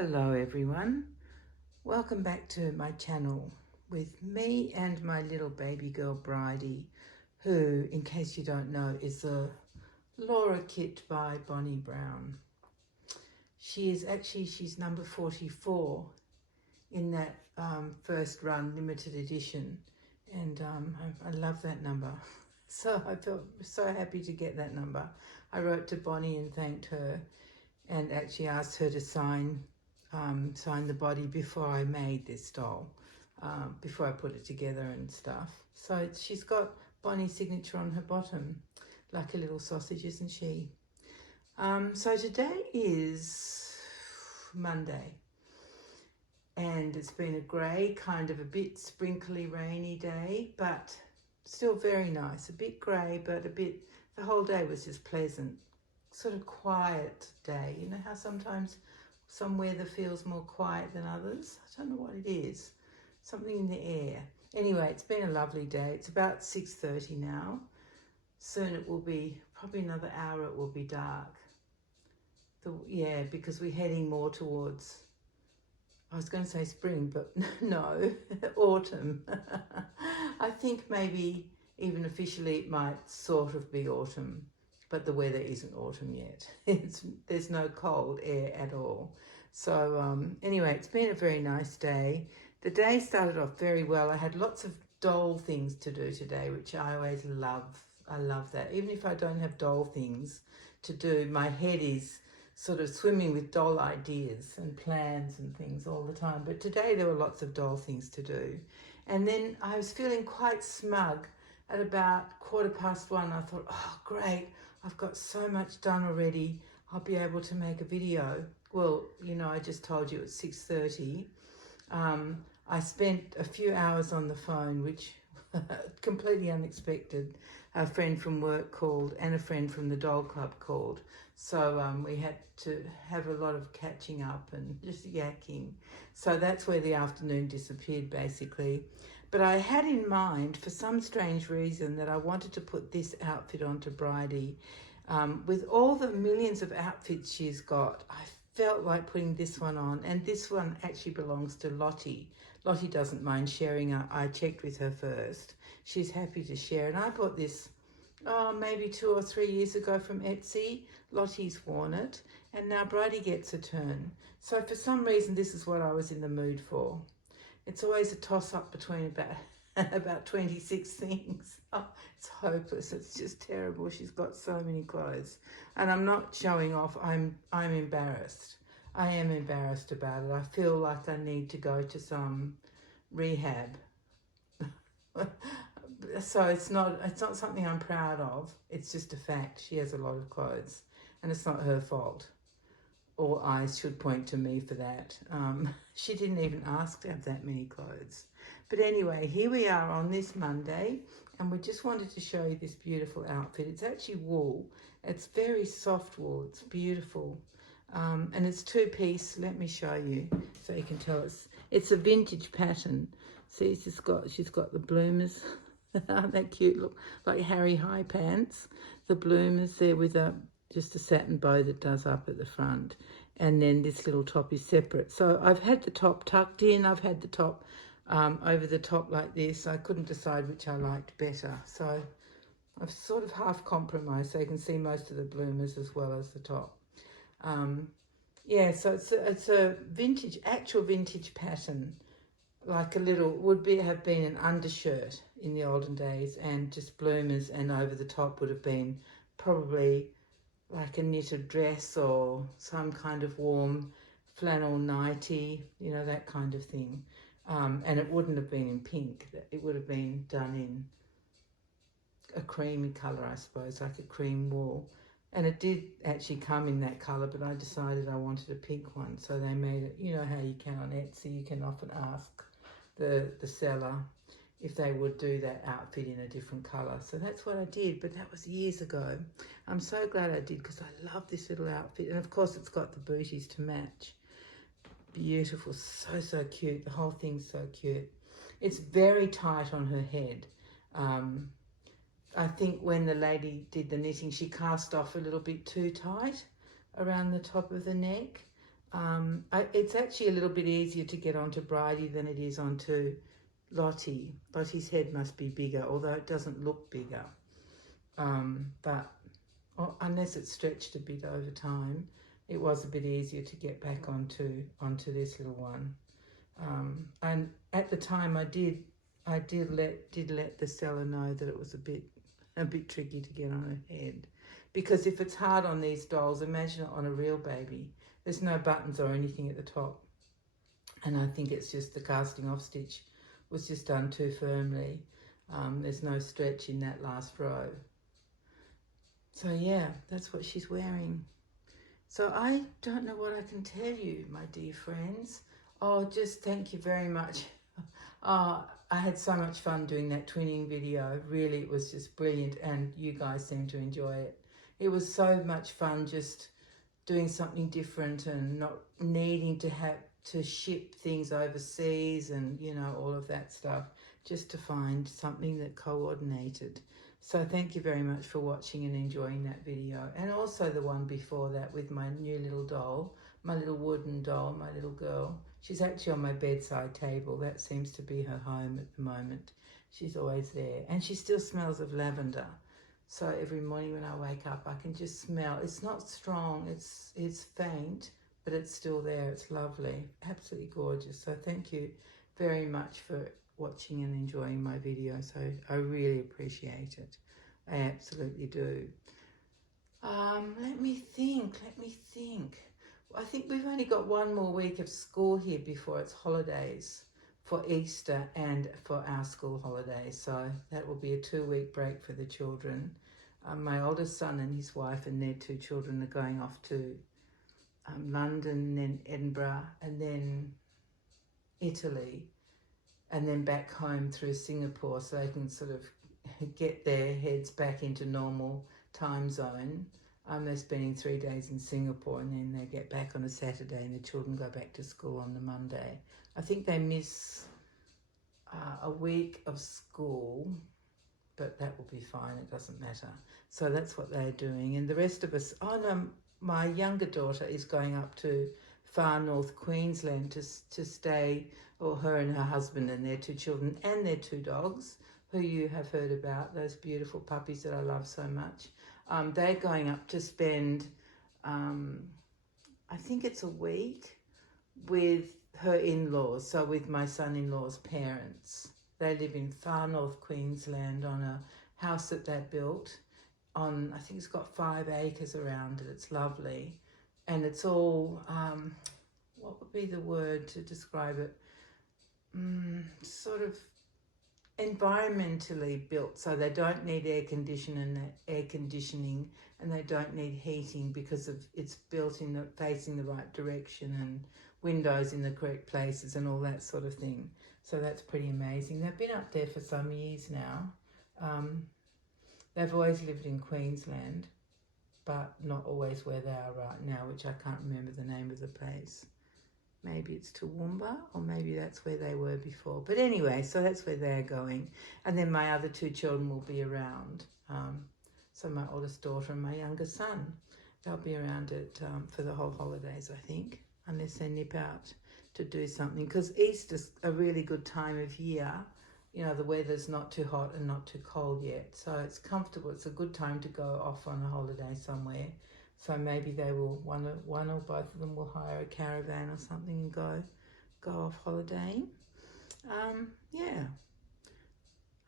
Hello everyone, welcome back to my channel with me and my little baby girl Bridie, who, in case you don't know, is a Laura kit by Bonnie Brown. She's number 44 in that first run limited edition, and I love that number. So I felt so happy to get that number. I wrote to Bonnie and thanked her and actually asked her to sign the body before I made this doll, before I put it together and stuff. So she's got Bonnie's signature on her bottom, like a little sausage, isn't she? So today is Monday, and it's been a grey, kind of a bit sprinkly, rainy day, but still very nice. A bit grey, but the whole day was just pleasant. Sort of quiet day. You know how sometimes some weather feels more quiet than others? I don't know what it is. Something in the air. Anyway, it's been a lovely day. It's about 6:30 now. Soon it will be, probably another hour it will be dark. Yeah, because we're heading more towards, I was going to say spring, but no, autumn. I think maybe even officially it might sort of be autumn. But the weather isn't autumn yet. There's no cold air at all. So anyway, it's been a very nice day. The day started off very well. I had lots of doll things to do today, which I always love. I love that. Even if I don't have doll things to do, my head is sort of swimming with doll ideas and plans and things all the time. But today there were lots of doll things to do. And then I was feeling quite smug at about 1:15. I thought, oh, great. I've got so much done already. I'll be able to make a video. Well, you know, I just told you it's 6:30. I spent a few hours on the phone, which completely unexpected. A friend from work called and a friend from the doll club called. So we had to have a lot of catching up and just yakking. So that's where the afternoon disappeared, basically. But I had in mind, for some strange reason, that I wanted to put this outfit onto Bridie. With all the millions of outfits she's got, I felt like putting this one on. And this one actually belongs to Lottie. Lottie doesn't mind sharing. I checked with her first. She's happy to share. And I bought this, maybe 2 or 3 years ago from Etsy. Lottie's worn it. And now Bridie gets a turn. So for some reason, this is what I was in the mood for. It's always a toss-up between about 26 things. Oh, it's hopeless. It's just terrible. She's got so many clothes. And I'm not showing off. I'm embarrassed. I am embarrassed about it. I feel like I need to go to some rehab. So it's not something I'm proud of. It's just a fact. She has a lot of clothes. And it's not her fault. All eyes should point to me for that. She didn't even ask to have that many clothes. But anyway, here we are on this Monday, and we just wanted to show you this beautiful outfit. It's actually wool. It's very soft wool. It's beautiful. And it's 2-piece. Let me show you so you can tell it's a vintage pattern. See, she's got the bloomers. Aren't they cute? Look, like Harry High pants. The bloomers there with just a satin bow that does up at the front, and then this little top is separate. So I've had the top tucked in, I've had the top over the top like this. I couldn't decide which I liked better, so I've sort of half compromised so you can see most of the bloomers as well as the top. Yeah, so it's a vintage, actual vintage pattern, like a little, have been an undershirt in the olden days, and just bloomers, and over the top would have been probably like a knitted dress or some kind of warm flannel nightie, you know, that kind of thing. And it wouldn't have been in pink. It would have been done in a creamy colour, I suppose, like a cream wool. And it did actually come in that colour, but I decided I wanted a pink one. So they made it, you know how you can on Etsy, you can often ask the seller if they would do that outfit in a different colour. So that's what I did, but that was years ago. I'm so glad I did, because I love this little outfit. And of course it's got the booties to match. Beautiful, so cute. The whole thing's so cute. It's very tight on her head. I think when the lady did the knitting, she cast off a little bit too tight around the top of the neck. It's actually a little bit easier to get onto Bridie than it is onto Lottie. Lottie's head must be bigger, although it doesn't look bigger. But unless it's stretched a bit over time, it was a bit easier to get back onto this little one. And at the time, I did let the seller know that it was a bit tricky to get on her head, because if it's hard on these dolls, imagine it on a real baby. There's no buttons or anything at the top, and I think it's just the casting off stitch was just done too firmly. There's no stretch in that last row. So yeah, that's what she's wearing. So I don't know what I can tell you, my dear friends. Oh, just thank you very much. Oh, I had so much fun doing that twinning video. Really, it was just brilliant, and you guys seemed to enjoy it. It was so much fun just doing something different and not needing to have to ship things overseas and, you know, all of that stuff, just to find something that coordinated. So thank you very much for watching and enjoying that video, and also the one before that with my new little doll, my little wooden doll, my little girl. She's actually on my bedside table. That seems to be her home at the moment. She's always there, and she still smells of lavender. So every morning when I wake up, I can just smell. It's not strong, it's faint, but it's still there. It's lovely, absolutely gorgeous. So thank you very much for watching and enjoying my video. So I really appreciate it. I absolutely do. Let me think. I think we've only got one more week of school here before it's holidays for Easter and for our school holidays. So that will be a 2-week break for the children. My oldest son and his wife and their 2 children are going off to London, then Edinburgh, and then Italy, and then back home through Singapore, so they can sort of get their heads back into normal time zone. They're spending 3 days in Singapore, and then they get back on a Saturday, and the children go back to school on the Monday. I think they miss a week of school, but that will be fine. It doesn't matter. So that's what they're doing. And the rest of us, oh no, my younger daughter is going up to far north Queensland to stay, or her and her husband and their 2 children and their 2 dogs, who you have heard about, those beautiful puppies that I love so much. They're going up to spend, I think it's a week, with her in-laws, so with my son-in-law's parents. They live in far north Queensland on a house that they built on, I think it's got 5 acres around it. It's lovely. And it's all, what would be the word to describe it? Sort of environmentally built, so they don't need air conditioning, and they don't need heating because of it's built in facing the right direction, and windows in the correct places and all that sort of thing. So that's pretty amazing. They've been up there for some years now. They've always lived in Queensland, but not always where they are right now, which I can't remember the name of the place. Maybe it's Toowoomba, or maybe that's where they were before. But anyway, so that's where they're going. And then my other 2 children will be around. So my oldest daughter and my younger son, they'll be around it for the whole holidays, I think, unless they nip out to do something. Because Easter's a really good time of year. You know, the weather's not too hot and not too cold yet. So it's comfortable. It's a good time to go off on a holiday somewhere. So maybe they will, one or both of them will hire a caravan or something and go off holidaying. Yeah,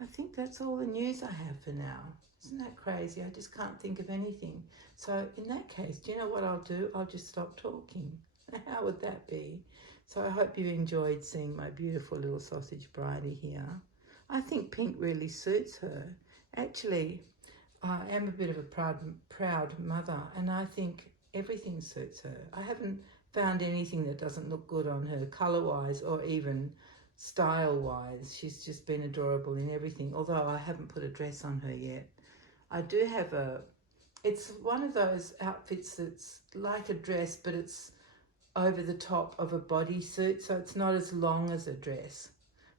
I think that's all the news I have for now. Isn't that crazy? I just can't think of anything. So in that case, do you know what I'll do? I'll just stop talking. How would that be? So I hope you enjoyed seeing my beautiful little sausage Bridie here. I think pink really suits her. Actually, I am a bit of a proud mother, and I think everything suits her. I haven't found anything that doesn't look good on her, colour-wise or even style-wise. She's just been adorable in everything, although I haven't put a dress on her yet. I do have it's one of those outfits that's like a dress, but it's over the top of a bodysuit, so it's not as long as a dress.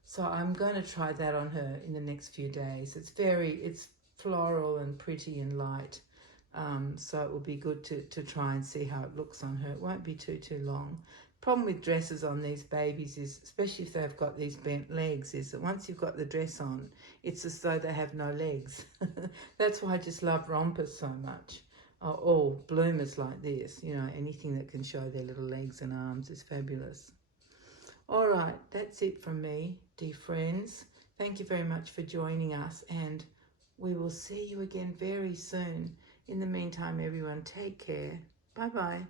So I'm going to try that on her in the next few days. It's floral and pretty and light, So it will be good to try and see how it looks on her. It won't be too long. Problem with dresses on these babies is, especially if they've got these bent legs, is that once you've got the dress on, it's as though they have no legs. That's why I just love rompers so much. Or bloomers like this, you know, anything that can show their little legs and arms is fabulous. All right, that's it from me, dear friends. Thank you very much for joining us, and we will see you again very soon. In the meantime, everyone, take care. Bye-bye.